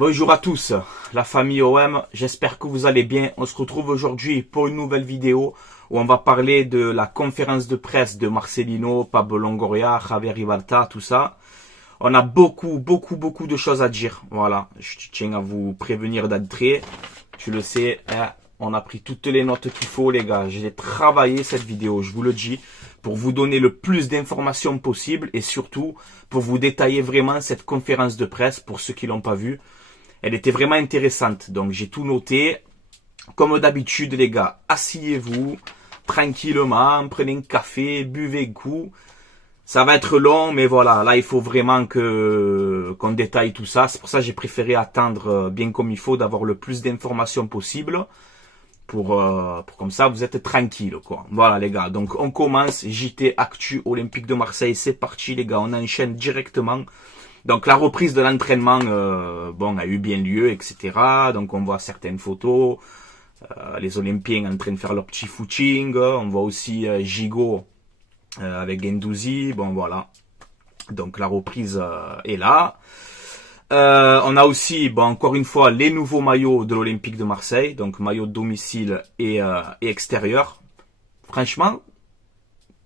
Bonjour à tous, la famille OM, j'espère que vous allez bien. On se retrouve aujourd'hui pour une nouvelle vidéo où on va parler de la conférence de presse de Marcelino, Pablo Longoria, Javier Ribalta, tout ça. On a beaucoup de choses à dire. Voilà, je tiens à vous prévenir d'entrée. Tu le sais, hein, on a pris toutes les notes qu'il faut, les gars. J'ai travaillé cette vidéo, je vous le dis, pour vous donner le plus d'informations possible et surtout pour vous détailler vraiment cette conférence de presse pour ceux qui l'ont pas vue. Elle était vraiment intéressante, donc j'ai tout noté. Comme d'habitude, les gars, asseyez-vous tranquillement, prenez un café, buvez un coup. Ça va être long, mais voilà, là il faut vraiment qu'on détaille tout ça. C'est pour ça que j'ai préféré attendre bien comme il faut, d'avoir le plus d'informations possible. Pour comme ça, vous êtes tranquille, quoi. Voilà, les gars, donc on commence. JT Actu Olympique de Marseille, c'est parti, les gars, on enchaîne directement. Donc la reprise de l'entraînement a eu bien lieu, etc. Donc on voit certaines photos, les Olympiens en train de faire leur petit footing. On voit aussi Gigot avec Guendouzi. Bon voilà. Donc la reprise est là. On a aussi, encore une fois, les nouveaux maillots de l'Olympique de Marseille. Donc maillot de domicile et extérieur. Franchement,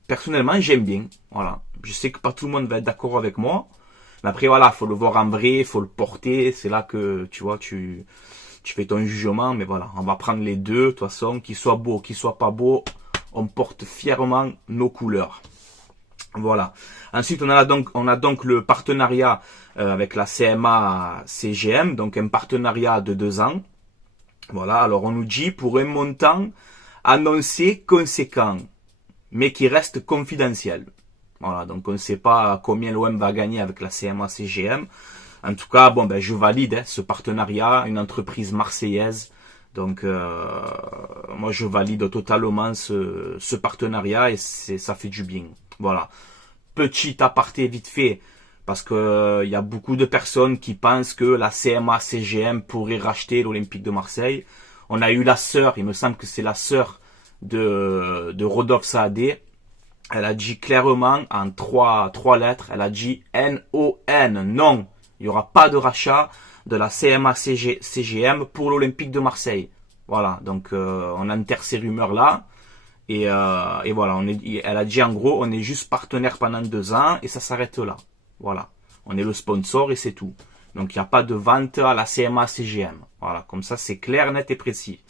personnellement, j'aime bien. Voilà. Je sais que pas tout le monde va être d'accord avec moi. Mais après, voilà, faut le voir en vrai, faut le porter. C'est là que, tu vois, tu fais ton jugement. Mais voilà, on va prendre les deux. De toute façon, qu'il soit beau, qu'il soit pas beau, on porte fièrement nos couleurs. Voilà. Ensuite, on a donc le partenariat avec la CMA CGM. Donc, un partenariat de 2 ans. Voilà. Alors, on nous dit pour un montant annoncé conséquent, mais qui reste confidentiel. Voilà, donc on ne sait pas combien l'OM va gagner avec la CMA CGM. En tout cas, je valide ce partenariat, une entreprise marseillaise. Donc moi je valide totalement ce partenariat et ça fait du bien. Voilà. Petit aparté vite fait, parce que y a beaucoup de personnes qui pensent que la CMA CGM pourrait racheter l'Olympique de Marseille. On a eu la sœur, il me semble que c'est la sœur de Rodolphe Saadé. Elle a dit clairement en trois lettres, elle a dit N-O-N, non, il n'y aura pas de rachat de la CMA CGM pour l'Olympique de Marseille. Voilà, donc on enterre ces rumeurs-là. Et voilà, elle a dit en gros, on est juste partenaire pendant 2 ans et ça s'arrête là. Voilà, on est le sponsor et c'est tout. Donc il n'y a pas de vente à la CMA CGM. Voilà, comme ça c'est clair, net et précis.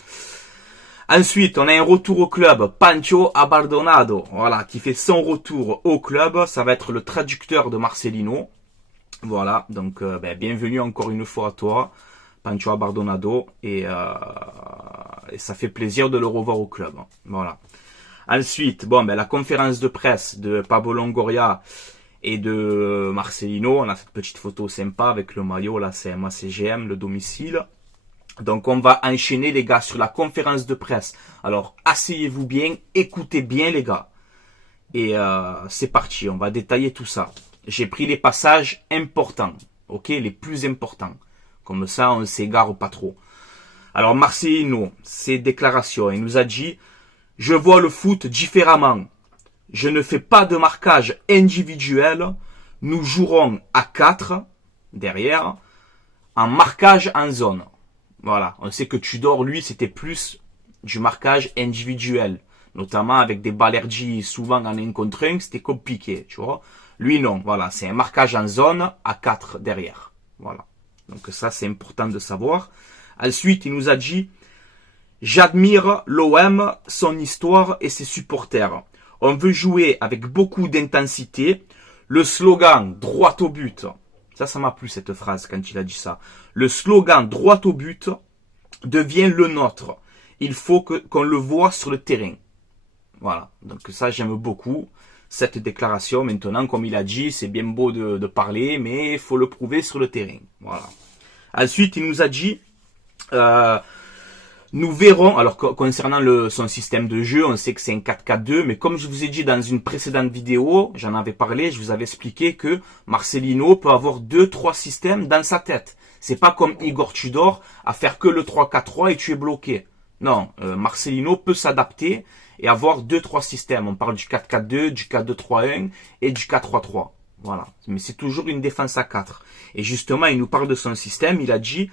Ensuite, on a un retour au club, Pancho Abardonado, voilà, qui fait son retour au club. Ça va être le traducteur de Marcelino. Voilà, donc bienvenue encore une fois à toi, Pancho Abardonado, et ça fait plaisir de le revoir au club. Voilà. Ensuite, la conférence de presse de Pablo Longoria et de Marcelino. On a cette petite photo sympa avec le maillot, la CMA CGM, le domicile. Donc on va enchaîner les gars sur la conférence de presse. Alors asseyez-vous bien, écoutez bien les gars. Et c'est parti, on va détailler tout ça. J'ai pris les passages importants, ok, les plus importants. Comme ça on ne s'égare pas trop. Alors Marcelino, ses déclarations, il nous a dit « Je vois le foot différemment. Je ne fais pas de marquage individuel. Nous jouerons à 4 derrière, en marquage en zone. » Voilà, on sait que Tudor, lui, c'était plus du marquage individuel. Notamment avec des Balerdi souvent en 1 contre 1, c'était compliqué, tu vois. Lui, non, voilà, c'est un marquage en zone à 4 derrière. Voilà, donc ça, c'est important de savoir. Ensuite, il nous a dit « J'admire l'OM, son histoire et ses supporters. On veut jouer avec beaucoup d'intensité. Le slogan « droit au but ». Ça m'a plu cette phrase quand il a dit ça. Le slogan droit au but devient le nôtre. Il faut qu'on le voit sur le terrain. Voilà. Donc ça, j'aime beaucoup cette déclaration. Maintenant, comme il a dit, c'est bien beau de parler, mais il faut le prouver sur le terrain. Voilà. Ensuite, il nous a dit, nous verrons, alors concernant son système de jeu, on sait que c'est un 4-4-2, mais comme je vous ai dit dans une précédente vidéo, j'en avais parlé, je vous avais expliqué que Marcelino peut avoir 2-3 systèmes dans sa tête. C'est pas comme Igor Tudor à faire que le 3-4-3 et tu es bloqué. Non, Marcelino peut s'adapter et avoir 2-3 systèmes. On parle du 4-4-2, du 4-2-3-1 et du 4-3-3. Voilà. Mais c'est toujours une défense à 4. Et justement, il nous parle de son système. Il a dit,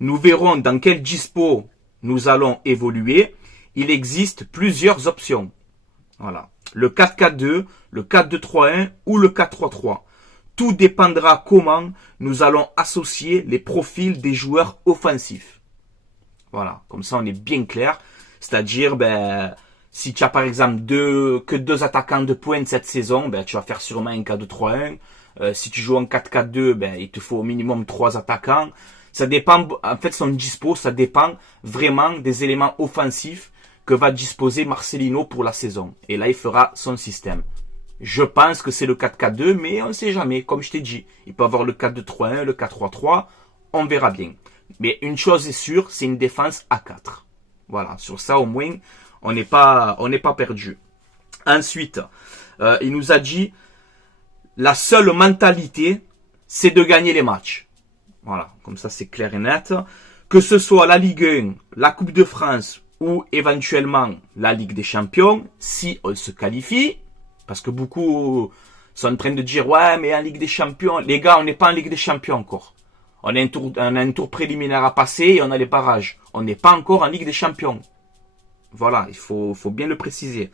nous verrons dans quel dispo nous allons évoluer. Il existe plusieurs options. Voilà. Le 4-4-2, le 4-2-3-1 ou le 4-3-3. Tout dépendra comment nous allons associer les profils des joueurs offensifs. Voilà. Comme ça, on est bien clair. C'est-à-dire, si tu as par exemple que deux attaquants de pointe cette saison, tu vas faire sûrement un 4-2-3-1. Si tu joues en 4-4-2, il te faut au minimum 3 attaquants. Ça dépend, en fait, son dispo, ça dépend vraiment des éléments offensifs que va disposer Marcelino pour la saison. Et là, il fera son système. Je pense que c'est le 4-4-2, mais on ne sait jamais. Comme je t'ai dit, il peut avoir le 4-2-3-1, le 4-3-3. On verra bien. Mais une chose est sûre, c'est une défense à 4. Voilà, sur ça au moins, on n'est pas perdu. Ensuite, il nous a dit, la seule mentalité, c'est de gagner les matchs. Voilà, comme ça c'est clair et net. Que ce soit la Ligue 1, la Coupe de France ou éventuellement la Ligue des Champions, si on se qualifie, parce que beaucoup sont en train de dire, ouais, mais en Ligue des Champions, les gars, on n'est pas en Ligue des Champions encore. On a un tour préliminaire à passer et on a les barrages. On n'est pas encore en Ligue des Champions. Voilà, il faut bien le préciser.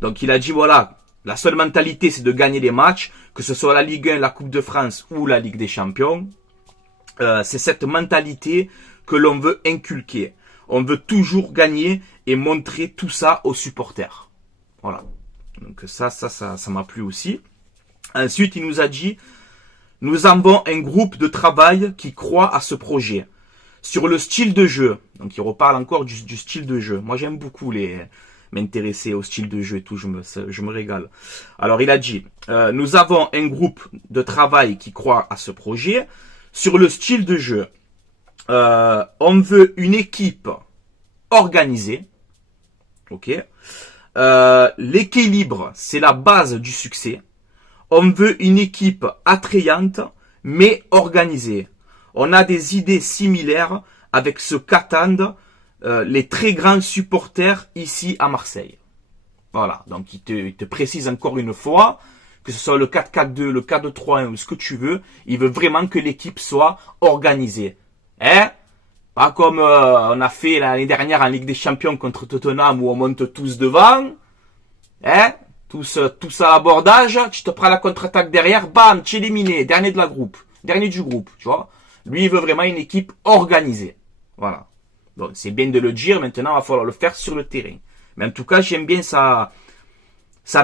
Donc il a dit, voilà, la seule mentalité, c'est de gagner les matchs, que ce soit la Ligue 1, la Coupe de France ou la Ligue des Champions. C'est cette mentalité que l'on veut inculquer. On veut toujours gagner et montrer tout ça aux supporters. Voilà. Donc ça m'a plu aussi. Ensuite, il nous a dit, nous avons un groupe de travail qui croit à ce projet. Sur le style de jeu. Donc il reparle encore du style de jeu. Moi j'aime beaucoup m'intéresser au style de jeu et tout, je me régale. Alors il a dit, nous avons un groupe de travail qui croit à ce projet. Sur le style de jeu, on veut une équipe organisée. Ok. L'équilibre, c'est la base du succès. On veut une équipe attrayante, mais organisée. On a des idées similaires avec ce qu'attendent les très grands supporters ici à Marseille. Voilà, donc il te précise encore une fois, que ce soit le 4-4-2, le 4-2-3-1 ou ce que tu veux, il veut vraiment que l'équipe soit organisée. Hein? Pas comme on a fait l'année dernière en Ligue des Champions contre Tottenham où on monte tous devant. Hein? Tous à l'abordage, tu te prends la contre-attaque derrière, bam, tu es éliminé, dernier du groupe, tu vois. Lui, il veut vraiment une équipe organisée. Voilà. Donc, c'est bien de le dire, maintenant, il va falloir le faire sur le terrain. Mais en tout cas, j'aime bien sa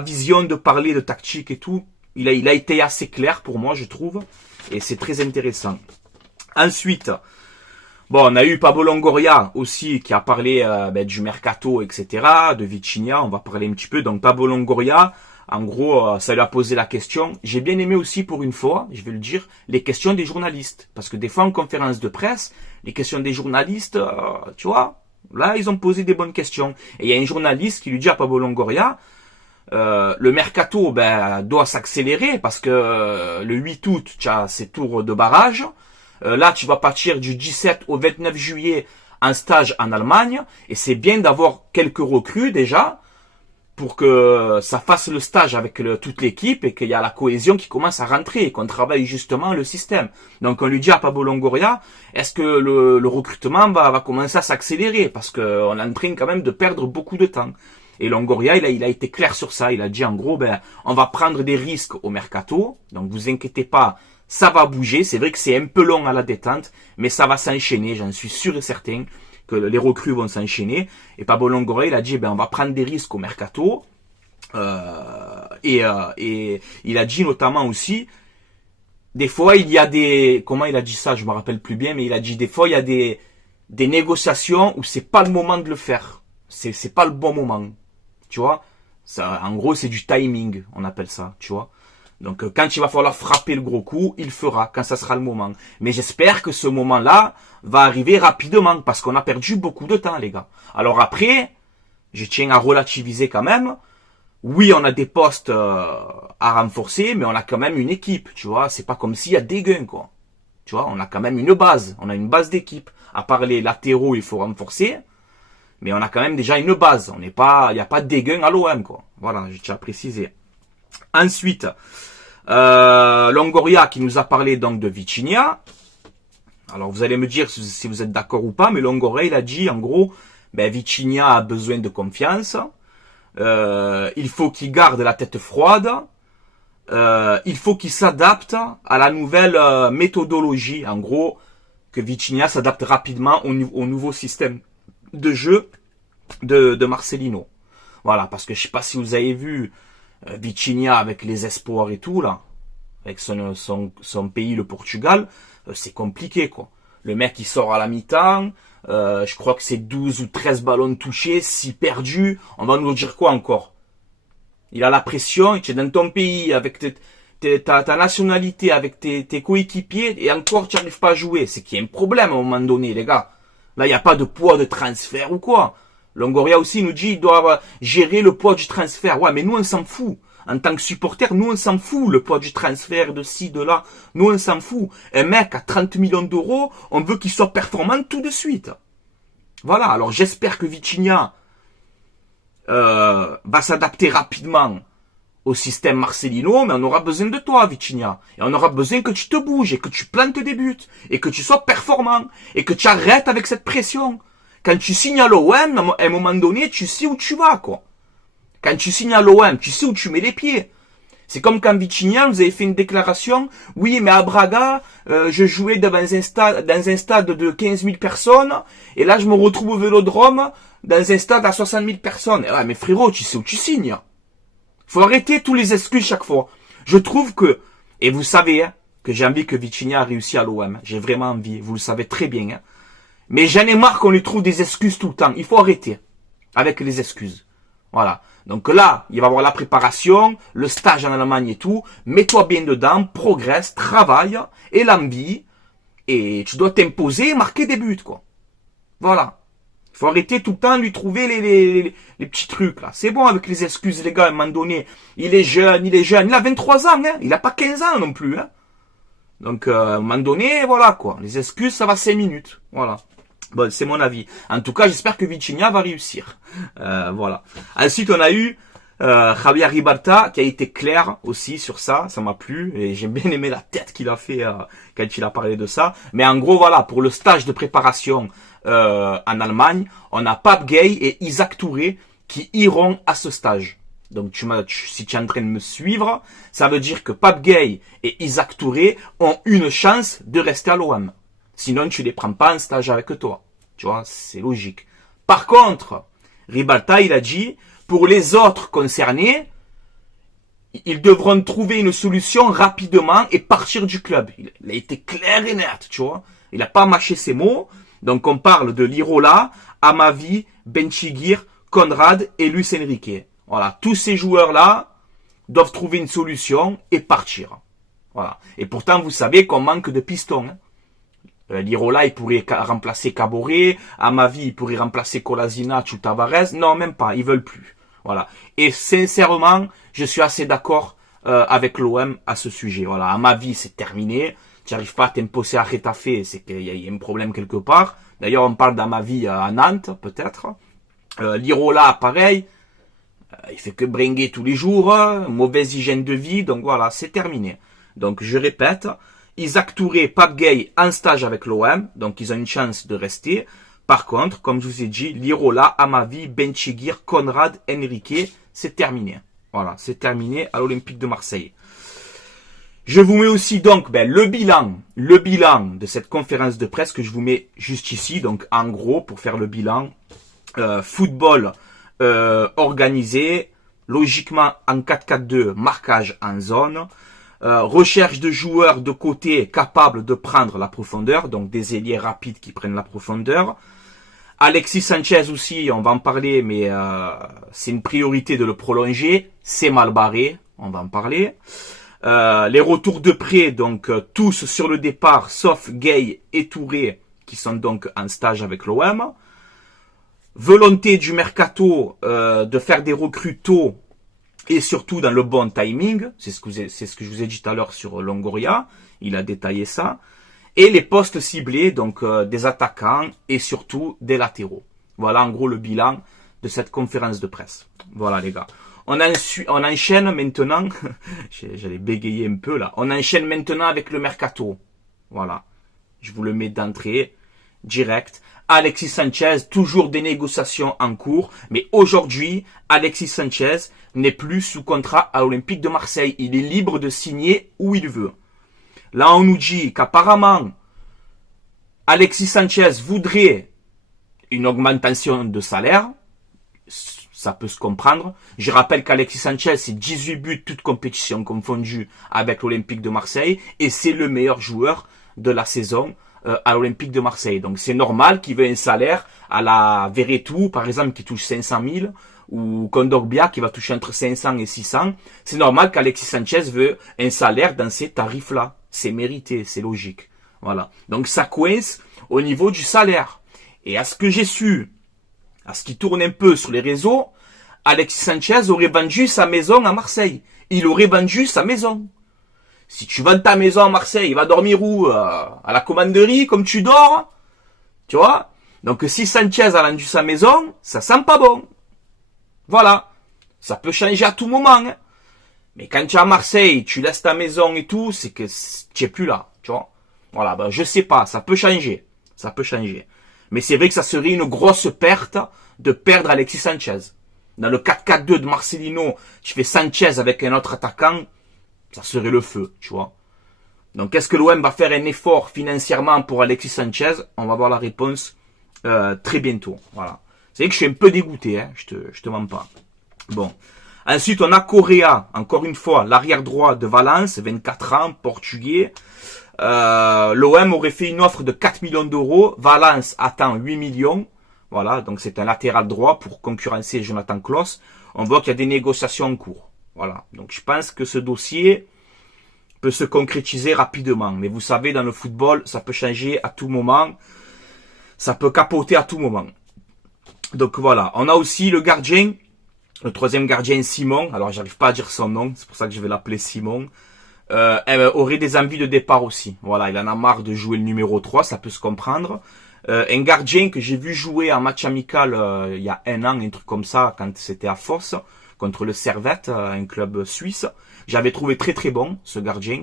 vision de parler de tactique et tout. Il a été assez clair pour moi, je trouve. Et c'est très intéressant. Ensuite, bon, on a eu Pablo Longoria aussi qui a parlé du mercato, etc., de Vitinha. On va parler un petit peu. Donc Pablo Longoria, en gros, ça lui a posé la question. J'ai bien aimé aussi pour une fois, je vais le dire, les questions des journalistes. Parce que des fois en conférence de presse, les questions des journalistes, tu vois, là ils ont posé des bonnes questions. Et il y a un journaliste qui lui dit à Pablo Longoria, le mercato doit s'accélérer parce que le 8 août, tu as ces tours de barrage. Là, tu vas partir du 17 au 29 juillet en stage en Allemagne. Et c'est bien d'avoir quelques recrues déjà pour que ça fasse le stage avec toute l'équipe et qu'il y a la cohésion qui commence à rentrer et qu'on travaille justement le système. Donc on lui dit à Pablo Longoria, est-ce que le recrutement va commencer à s'accélérer parce qu'on est en train quand même de perdre beaucoup de temps. Et Longoria, il a été clair sur ça. Il a dit en gros, on va prendre des risques au mercato. Donc vous inquiétez pas, ça va bouger. C'est vrai que c'est un peu long à la détente, mais ça va s'enchaîner. J'en suis sûr et certain que les recrues vont s'enchaîner. Et Pablo Longoria, il a dit, on va prendre des risques au mercato. Et il a dit notamment aussi, des fois il y a comment il a dit ça, je me rappelle plus bien, mais il a dit des fois il y a des négociations où c'est pas le moment de le faire. C'est pas le bon moment. Tu vois, ça, en gros, c'est du timing, on appelle ça, tu vois. Donc, quand il va falloir frapper le gros coup, il fera, quand ça sera le moment. Mais j'espère que ce moment-là va arriver rapidement, parce qu'on a perdu beaucoup de temps, les gars. Alors après, je tiens à relativiser quand même. Oui, on a des postes à renforcer, mais on a quand même une équipe, tu vois. C'est pas comme s'il y a des gains, quoi. Tu vois, on a quand même une base. On a une base d'équipe. À part les latéraux, il faut renforcer. Mais on a quand même déjà une base. Il n'y a pas de dégain à l'OM, quoi. Voilà, je tiens à préciser. Ensuite, Longoria qui nous a parlé donc de Vitinha. Alors vous allez me dire si vous êtes d'accord ou pas, mais Longoria il a dit en gros, ben Vitinha a besoin de confiance, il faut qu'il garde la tête froide, il faut qu'il s'adapte à la nouvelle méthodologie, en gros, que Vitinha s'adapte rapidement au nouveau système de jeu de Marcelino. Voilà, parce que je sais pas si vous avez vu Vitinha avec les espoirs et tout là, avec son pays le Portugal, c'est compliqué quoi. Le mec il sort à la mi-temps, je crois que c'est 12 ou 13 ballons touchés, 6 perdus, on va nous dire quoi encore? Il a la pression, tu es dans ton pays avec ta nationalité, avec tes coéquipiers, et encore tu n'arrives pas à jouer. C'est qu'il y a un problème à un moment donné les gars. Là il n'y a pas de poids de transfert ou quoi. Longoria aussi nous dit qu'il doit gérer le poids du transfert. Ouais mais nous on s'en fout. En tant que supporter, nous on s'en fout, le poids du transfert, de ci, de là, nous on s'en fout. Un mec à 30 millions d'euros, on veut qu'il soit performant tout de suite. Voilà, alors j'espère que Vitinha va s'adapter rapidement au système Marcelino, mais on aura besoin de toi Vitinha. Et on aura besoin que tu te bouges, et que tu plantes des buts, et que tu sois performant, et que tu arrêtes avec cette pression. Quand tu signes à l'OM, à un moment donné, tu sais où tu vas, quoi. Quand tu signes à l'OM, tu sais où tu mets les pieds. C'est comme quand Vitinha nous avait fait une déclaration. Oui, mais à Braga, je jouais dans un stade de 15 000 personnes. Et là, je me retrouve au Vélodrome dans un stade à 60 000 personnes. Ouais, mais frérot, tu sais où tu signes. Faut arrêter tous les excuses chaque fois. Je trouve que, et vous savez, hein, que j'ai envie que Vitinha réussisse à l'OM. J'ai vraiment envie. Vous le savez très bien. Hein. Mais j'en ai marre qu'on lui trouve des excuses tout le temps. Il faut arrêter avec les excuses. Voilà. Donc là, il va avoir la préparation, le stage en Allemagne et tout. Mets-toi bien dedans, progresse, travaille, et l'envie. Et tu dois t'imposer et marquer des buts, quoi. Voilà. Il faut arrêter tout le temps de lui trouver les petits trucs, là. C'est bon avec les excuses, les gars, à un moment donné. Il est jeune. Il a 23 ans, hein. Il a pas 15 ans non plus, hein. Donc, à un moment donné, voilà, quoi. Les excuses, ça va 5 minutes. Voilà. Bon, c'est mon avis. En tout cas, j'espère que Vitinha va réussir. Voilà. Ensuite, on a eu Javier Ribalta qui a été clair aussi sur ça. Ça m'a plu et j'ai bien aimé la tête qu'il a fait quand il a parlé de ça. Mais en gros, voilà, pour le stage de préparation en Allemagne, on a Pape Gueye et Isaac Touré qui iront à ce stage. Donc, si tu es en train de me suivre, ça veut dire que Pape Gueye et Isaac Touré ont une chance de rester à l'OM. Sinon, tu les prends pas en stage avec toi. Tu vois, c'est logique. Par contre, Ribalta, il a dit, pour les autres concernés, ils devront trouver une solution rapidement et partir du club. Il a été clair et net, tu vois. Il n'a pas mâché ses mots. Donc, on parle de Lirola, Amavi, Benchigir, Conrad et Luis Enrique. Voilà, tous ces joueurs-là doivent trouver une solution et partir. Voilà. Et pourtant, vous savez qu'on manque de pistons, hein. Lirola, il pourrait remplacer Caboret. Amavi, il pourrait remplacer Kolasinac ou Tavares. Non, même pas. Ils veulent plus. Voilà. Et sincèrement, je suis assez d'accord avec l'OM à ce sujet. Voilà. Amavi, c'est terminé. Tu n'arrives pas à t'imposer à Retafe, c'est qu'il y a un problème quelque part. D'ailleurs, on parle d'Amavi à Nantes, peut-être. Lirola, pareil. Il fait que bringuer tous les jours. Mauvaise hygiène de vie. Donc voilà, c'est terminé. Donc je répète. Isaac Touré, Pape Gueye en stage avec l'OM, donc ils ont une chance de rester. Par contre, comme je vous ai dit, Lirola, Amavi, Benchigir, Conrad, Enrique, c'est terminé. Voilà, c'est terminé à l'Olympique de Marseille. Je vous mets aussi donc le bilan de cette conférence de presse que je vous mets juste ici. Donc en gros, pour faire le bilan, football organisé, logiquement en 4-4-2, marquage en zone. Recherche de joueurs de côté capables de prendre la profondeur, donc des ailiers rapides qui prennent la profondeur. Alexis Sanchez aussi, on va en parler, mais c'est une priorité de le prolonger. C'est mal barré, on va en parler. Les retours de prêt, donc tous sur le départ, sauf Gueye et Touré, qui sont donc en stage avec l'OM. Volonté du mercato de faire des recrues tôt, et surtout dans le bon timing, c'est ce que je vous ai dit tout à l'heure sur Longoria, il a détaillé ça, et les postes ciblés, donc des attaquants et surtout des latéraux. Voilà en gros le bilan de cette conférence de presse. Voilà les gars. on enchaîne maintenant, j'allais bégayer un peu là, on enchaîne maintenant avec le mercato. Voilà, je vous le mets d'entrée, direct. Alexis Sanchez, toujours des négociations en cours, mais aujourd'hui, Alexis Sanchez n'est plus sous contrat à l'Olympique de Marseille. Il est libre de signer où il veut. Là, on nous dit qu'apparemment, Alexis Sanchez voudrait une augmentation de salaire. Ça peut se comprendre. Je rappelle qu'Alexis Sanchez, c'est 18 buts, toutes compétitions confondues avec l'Olympique de Marseille, et c'est le meilleur joueur de la saison à l'Olympique de Marseille. Donc c'est normal qu'il veuille un salaire à la Verretou, par exemple, qui touche 500 000, ou Kondogbia qui va toucher entre 500 et 600. C'est normal qu'Alexis Sanchez veut un salaire dans ces tarifs-là. C'est mérité, c'est logique. Voilà. Donc ça coince au niveau du salaire. Et à ce que j'ai su, à ce qui tourne un peu sur les réseaux, Alexis Sanchez aurait vendu sa maison à Marseille. Il aurait vendu sa maison. Si tu vends ta maison à Marseille, il va dormir où? À la commanderie, comme tu dors? Tu vois? Donc si Sanchez a vendu sa maison, ça sent pas bon. Voilà. Ça peut changer à tout moment. Hein. Mais quand tu es à Marseille, tu laisses ta maison et tout, c'est que tu es plus là. Tu vois? Voilà, ben, je sais pas, ça peut changer. Ça peut changer. Mais c'est vrai que ça serait une grosse perte de perdre Alexis Sanchez. Dans le 4-4-2 de Marcelino, tu fais Sanchez avec un autre attaquant, ça serait le feu, tu vois. Donc, est-ce que l'OM va faire un effort financièrement pour Alexis Sanchez? On va voir la réponse très bientôt. Voilà. C'est vrai que je suis un peu dégoûté, hein, je te mens pas. Bon. Ensuite, on a Correa, encore une fois, l'arrière droit de Valence, 24 ans, portugais. L'OM aurait fait une offre de 4 millions d'euros. Valence attend 8 millions. Voilà, donc c'est un latéral droit pour concurrencer Jonathan Klaus. On voit qu'il y a des négociations en cours. Voilà, donc je pense que ce dossier peut se concrétiser rapidement. Mais vous savez, dans le football, ça peut changer à tout moment. Ça peut capoter à tout moment. Donc voilà, on a aussi le gardien, le troisième gardien Simon. Alors j'arrive pas à dire son nom, c'est pour ça que je vais l'appeler Simon. Aurait des envies de départ aussi. Voilà, il en a marre de jouer le numéro 3, ça peut se comprendre. Un gardien que j'ai vu jouer en match amical il y a un an, un truc comme ça, quand c'était à Fosse, contre le Servette, un club suisse. J'avais trouvé très très bon, ce gardien.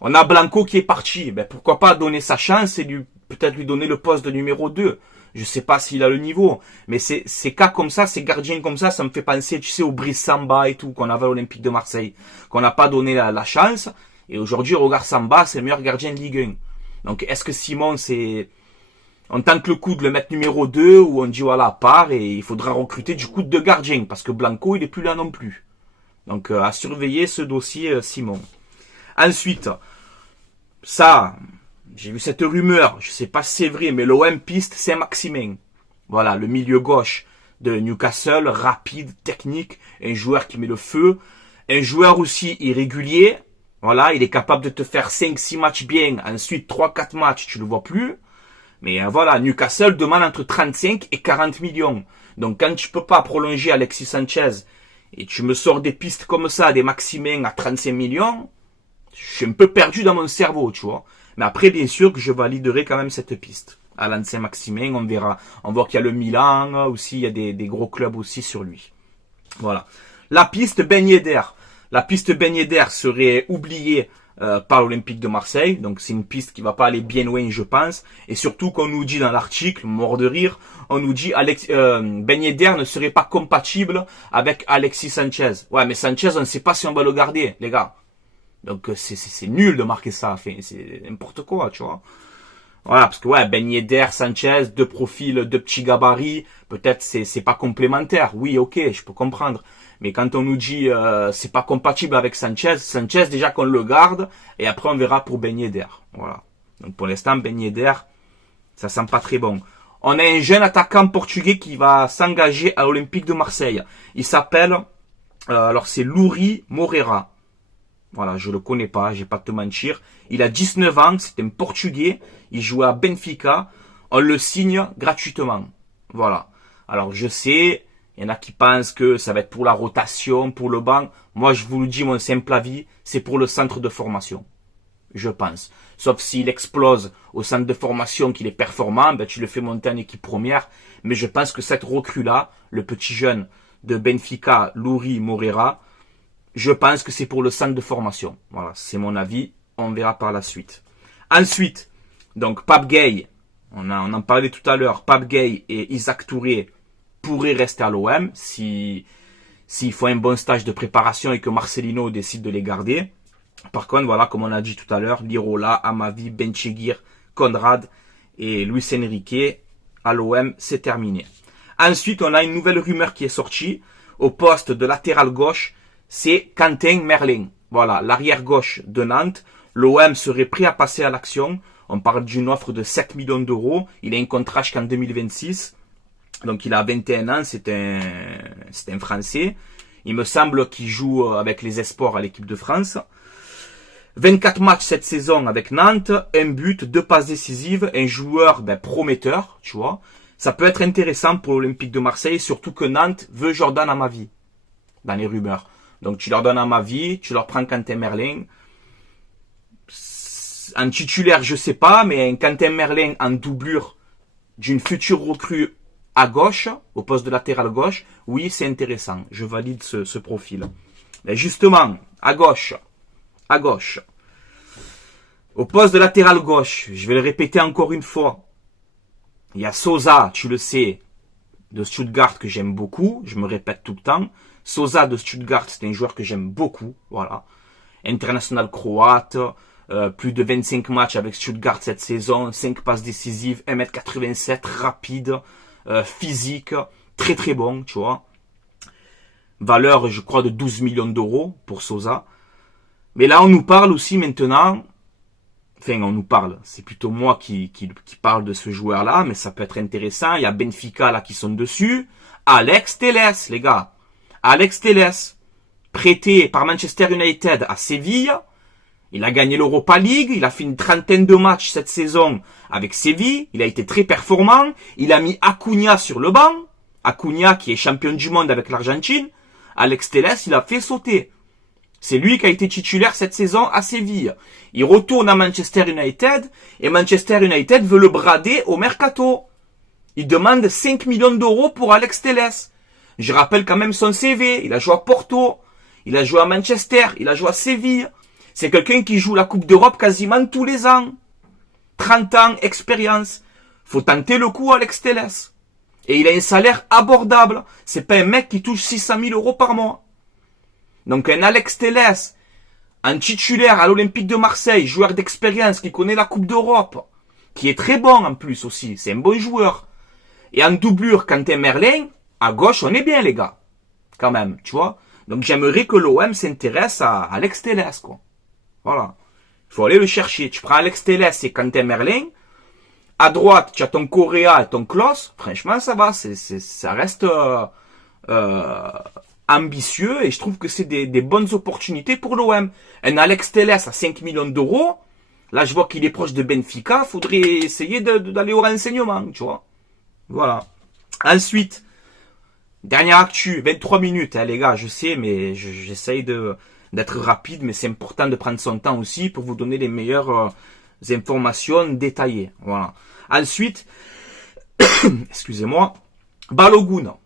On a Blanco qui est parti. Ben, pourquoi pas donner sa chance et peut-être lui donner le poste de numéro 2. Je sais pas s'il a le niveau. Mais ces cas comme ça, ces gardiens comme ça me fait penser, tu sais, au Brice Samba et tout, qu'on avait à l'Olympique de Marseille. Qu'on n'a pas donné la chance. Et aujourd'hui, regarde Samba, c'est le meilleur gardien de Ligue 1. Donc, est-ce que Simon, on tente le coup de le mettre numéro 2 ou on dit voilà, part et il faudra recruter du coup 2 gardiens parce que Blanco, il est plus là non plus. Donc, à surveiller ce dossier, Simon. Ensuite, ça, j'ai vu cette rumeur, je sais pas si c'est vrai, mais l'OM piste Saint-Maximin. Voilà, le milieu gauche de Newcastle, rapide, technique, un joueur qui met le feu, un joueur aussi irrégulier. Voilà, il est capable de te faire 5-6 matchs bien, ensuite 3-4 matchs, tu le vois plus. Mais voilà, Newcastle demande entre 35 et 40 millions. Donc quand tu peux pas prolonger Alexis Sanchez et tu me sors des pistes comme ça, des Maximin à 35 millions, je suis un peu perdu dans mon cerveau, tu vois. Mais après, bien sûr que je validerai quand même cette piste. Alan Saint-Maximin, on verra. On voit qu'il y a le Milan aussi, il y a des gros clubs aussi sur lui. Voilà. La piste Ben Yedder. La piste Ben Yedder serait oubliée par l'Olympique de Marseille. Donc c'est une piste qui va pas aller bien loin, je pense. Et surtout qu'on nous dit dans l'article, mort de rire, on nous dit Ben Yedder ne serait pas compatible avec Alexis Sanchez. Ouais, mais Sanchez, on ne sait pas si on va le garder, les gars. Donc c'est nul de marquer ça. Enfin, c'est n'importe quoi, tu vois. Voilà, parce que ouais, Ben Yedder, Sanchez, 2 profils, 2 petits gabarits, peut-être c'est pas complémentaire. Oui, ok, je peux comprendre. Mais quand on nous dit c'est pas compatible avec Sanchez déjà qu'on le garde et après on verra pour Ben Yedder. Voilà. Donc pour l'instant Ben Yedder, ça sent pas très bon. On a un jeune attaquant portugais qui va s'engager à l'Olympique de Marseille. Il s'appelle alors c'est Louri Moreira. Voilà, je le connais pas, j'ai pas à te mentir. Il a 19 ans, c'est un Portugais, il joue à Benfica, on le signe gratuitement. Voilà. Alors je sais, il y en a qui pensent que ça va être pour la rotation, pour le banc. Moi je vous le dis, mon simple avis, c'est pour le centre de formation. Je pense. Sauf s'il explose au centre de formation, qu'il est performant, ben tu le fais monter en équipe première. Mais je pense que cette recrue-là, le petit jeune de Benfica, Louri Moreira. Je pense que c'est pour le centre de formation. Voilà, c'est mon avis. On verra par la suite. Ensuite, donc Pape Gueye, on en parlait tout à l'heure, Pape Gueye et Isaac Touré pourraient rester à l'OM s'il faut un bon stage de préparation et que Marcelino décide de les garder. Par contre, voilà, comme on a dit tout à l'heure, Lirola, Amavi, Benchegir, Conrad et Luis Enrique à l'OM, c'est terminé. Ensuite, on a une nouvelle rumeur qui est sortie. Au poste de latéral gauche, c'est Quentin Merlin. Voilà, l'arrière gauche de Nantes. L'OM serait prêt à passer à l'action. On parle d'une offre de 7 millions d'euros. Il a un contrat jusqu'en 2026. Donc il a 21 ans, c'est un Français. Il me semble qu'il joue avec les espoirs à l'équipe de France. 24 matchs cette saison avec Nantes, un but, 2 passes décisives, un joueur prometteur, tu vois. Ça peut être intéressant pour l'Olympique de Marseille, surtout que Nantes veut Jordan Amavi, dans les rumeurs. Donc tu leur donnes Amavi, tu leur prends Quentin Merlin. En titulaire, je sais pas, mais un Quentin Merlin en doublure d'une future recrue à gauche, au poste de latéral gauche, oui, c'est intéressant. Je valide ce profil. Mais justement, à gauche, au poste de latéral gauche, je vais le répéter encore une fois. Il y a Sosa, tu le sais, de Stuttgart que j'aime beaucoup. Je me répète tout le temps. Sosa de Stuttgart, c'est un joueur que j'aime beaucoup. Voilà. International croate, plus de 25 matchs avec Stuttgart cette saison, 5 passes décisives, 1m87, rapide, physique, très très bon, tu vois. Valeur, je crois, de 12 millions d'euros pour Sosa. Mais là, on nous parle aussi maintenant, enfin, on nous parle, c'est plutôt moi qui parle de ce joueur-là, mais ça peut être intéressant. Il y a Benfica là qui sont dessus. Alex Telles, les gars. Alex Telles, prêté par Manchester United à Séville. Il a gagné l'Europa League, il a fait une trentaine de matchs cette saison avec Séville, il a été très performant, il a mis Acuna sur le banc, Acuna qui est champion du monde avec l'Argentine, Alex Telles, il a fait sauter. C'est lui qui a été titulaire cette saison à Séville. Il retourne à Manchester United, et Manchester United veut le brader au mercato. Il demande 5 millions d'euros pour Alex Telles. Je rappelle quand même son CV, il a joué à Porto, il a joué à Manchester, il a joué à Séville. C'est quelqu'un qui joue la Coupe d'Europe quasiment tous les ans. 30 ans, expérience. Faut tenter le coup, Alex Telles. Et il a un salaire abordable. C'est pas un mec qui touche 600 000 euros par mois. Donc un Alex Telles, un titulaire à l'Olympique de Marseille, joueur d'expérience qui connaît la Coupe d'Europe, qui est très bon en plus aussi. C'est un bon joueur. Et en doublure, Quentin Merlin, à gauche, on est bien, les gars. Quand même, tu vois. Donc j'aimerais que l'OM s'intéresse à Alex Telles, quoi. Voilà. Il faut aller le chercher. Tu prends Alex Telles et Quentin Merlin. À droite, tu as ton Correa et ton Klose. Franchement, ça va. Ça reste ambitieux et je trouve que c'est des bonnes opportunités pour l'OM. Un Alex Telles à 5 millions d'euros. Là, je vois qu'il est proche de Benfica. Faudrait essayer d'aller au renseignement, tu vois. Voilà. Ensuite, dernière actu, 23 minutes, hein, les gars, je sais, mais j'essaye d'être rapide, mais c'est important de prendre son temps aussi pour vous donner les meilleures informations détaillées. Voilà. Ensuite, excusez-moi, Balogun.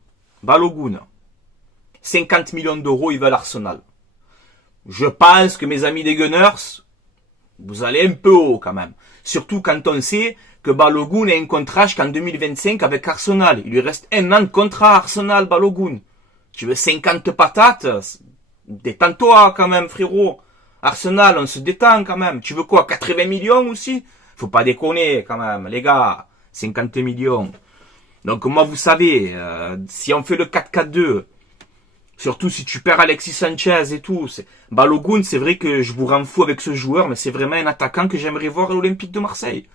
50 millions d'euros, ils veulent Arsenal. Je pense que mes amis des Gunners, vous allez un peu haut quand même. Surtout quand on sait que Balogun a un contrat jusqu'en 2025 avec Arsenal. Il lui reste 1 an de contrat à Arsenal, Balogun. Tu veux 50 patates? Détends-toi quand même, frérot. Arsenal, on se détend quand même. Tu veux quoi, 80 millions aussi? Faut pas déconner quand même, les gars. 50 millions. Donc moi, vous savez, si on fait le 4-4-2, surtout si tu perds Alexis Sanchez et tout, Balogun, c'est vrai que je vous rends fou avec ce joueur, mais c'est vraiment un attaquant que j'aimerais voir à l'Olympique de Marseille.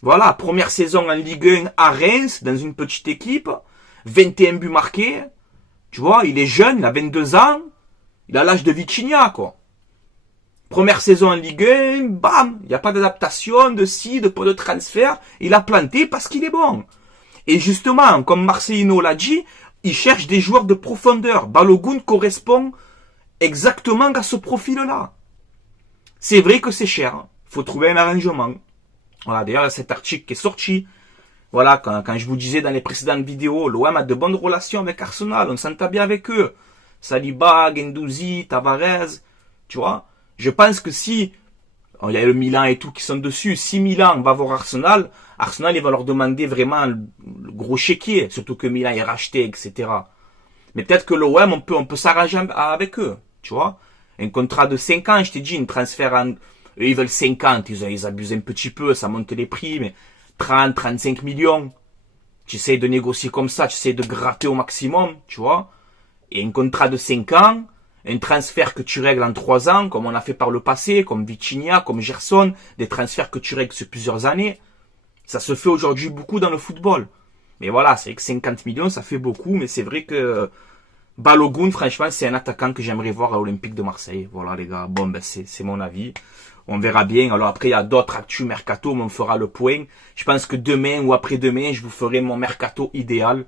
Voilà, première saison en Ligue 1 à Reims, dans une petite équipe, 21 buts marqués. Tu vois, il est jeune, il a 22 ans. Il a l'âge de Vitinha, quoi. Première saison en Ligue 1, bam, il n'y a pas d'adaptation, de pas de transfert. Il a planté parce qu'il est bon. Et justement, comme Marcelino l'a dit, il cherche des joueurs de profondeur. Balogun correspond exactement à ce profil-là. C'est vrai que c'est cher. Faut trouver un arrangement. Voilà, d'ailleurs, cet article qui est sorti Voilà, quand je vous disais dans les précédentes vidéos, l'OM a de bonnes relations avec Arsenal, on s'entend bien avec eux. Saliba, Guendouzi, Tavares, tu vois. Je pense que si, il y a le Milan et tout qui sont dessus, si Milan va voir Arsenal, Arsenal, il va leur demander vraiment le gros chéquier, surtout que Milan est racheté, etc. Mais peut-être que l'OM, on peut s'arranger avec eux, tu vois. Un contrat de 5 ans, je t'ai dit, une transfert en... Eux, ils veulent 50, ils abusent un petit peu, ça monte les prix, mais 30, 35 millions. Tu essaies de négocier comme ça, tu essaies de gratter au maximum, tu vois. Et un contrat de 5 ans, un transfert que tu règles en 3 ans, comme on a fait par le passé, comme Vitinha, comme Gerson, des transferts que tu règles sur plusieurs années. Ça se fait aujourd'hui beaucoup dans le football. Mais voilà, c'est que 50 millions, ça fait beaucoup, mais c'est vrai que Balogun, franchement, c'est un attaquant que j'aimerais voir à l'Olympique de Marseille. Voilà, les gars. Bon, ben, c'est mon avis. On verra bien. Alors après, il y a d'autres actus mercato, mais on fera le point. Je pense que demain ou après-demain, je vous ferai mon mercato idéal.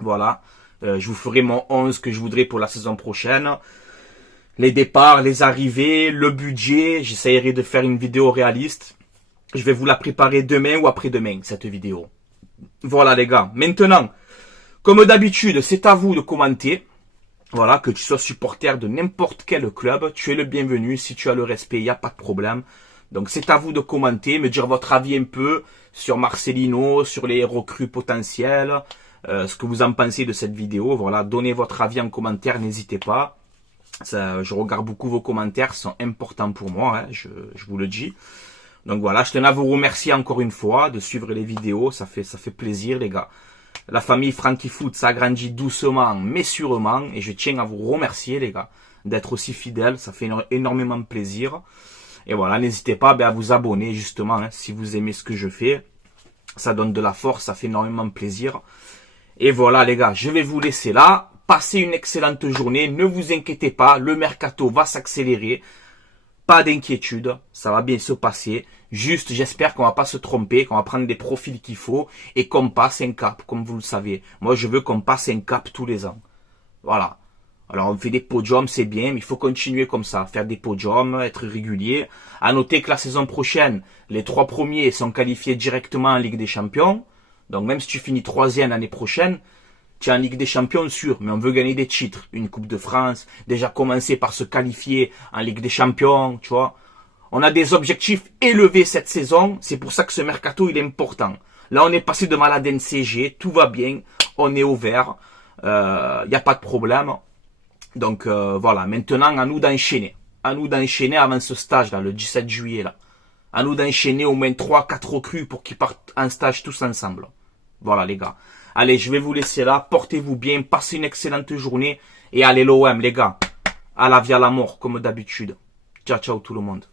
Voilà. Je vous ferai mon 11 que je voudrais pour la saison prochaine. Les départs, les arrivées, le budget. J'essaierai de faire une vidéo réaliste. Je vais vous la préparer demain ou après-demain, cette vidéo. Voilà, les gars. Maintenant, comme d'habitude, c'est à vous de commenter. Voilà, que tu sois supporter de n'importe quel club, tu es le bienvenu. Si tu as le respect, il n'y a pas de problème. Donc c'est à vous de commenter, me dire votre avis un peu sur Marcelino, sur les recrues potentielles, ce que vous en pensez de cette vidéo. Voilà, donnez votre avis en commentaire, n'hésitez pas. Ça, je regarde beaucoup vos commentaires, ils sont importants pour moi, hein, je vous le dis. Donc voilà, je tenais à vous remercier encore une fois de suivre les vidéos, ça fait plaisir les gars. La famille Frankie Foot s'agrandit doucement mais sûrement et je tiens à vous remercier les gars d'être aussi fidèles, ça fait énormément plaisir. Et voilà, n'hésitez pas à vous abonner justement hein, si vous aimez ce que je fais. Ça donne de la force, ça fait énormément plaisir. Et voilà les gars, je vais vous laisser là. Passez une excellente journée, ne vous inquiétez pas, le mercato va s'accélérer. Pas d'inquiétude, ça va bien se passer. Juste, j'espère qu'on va pas se tromper, qu'on va prendre des profils qu'il faut et qu'on passe un cap, comme vous le savez. Moi, je veux qu'on passe un cap tous les ans. Voilà. Alors, on fait des podiums, c'est bien, mais il faut continuer comme ça. Faire des podiums, être régulier. À noter que la saison prochaine, les 3 premiers sont qualifiés directement en Ligue des Champions. Donc, même si tu finis 3e l'année prochaine, tu es en Ligue des Champions sûr, mais on veut gagner des titres. Une Coupe de France, déjà commencer par se qualifier en Ligue des Champions, tu vois. On a des objectifs élevés cette saison, c'est pour ça que ce mercato il est important. Là on est passé de malade NCG, tout va bien, on est au vert, y a pas de problème. Donc voilà, maintenant à nous d'enchaîner. À nous d'enchaîner avant ce stage là, le 17 juillet là. À nous d'enchaîner au moins 3-4 recrues pour qu'ils partent en stage tous ensemble. Voilà les gars. Allez, je vais vous laisser là, portez-vous bien, passez une excellente journée et allez l'OM les gars. À la vie à la mort comme d'habitude. Ciao ciao tout le monde.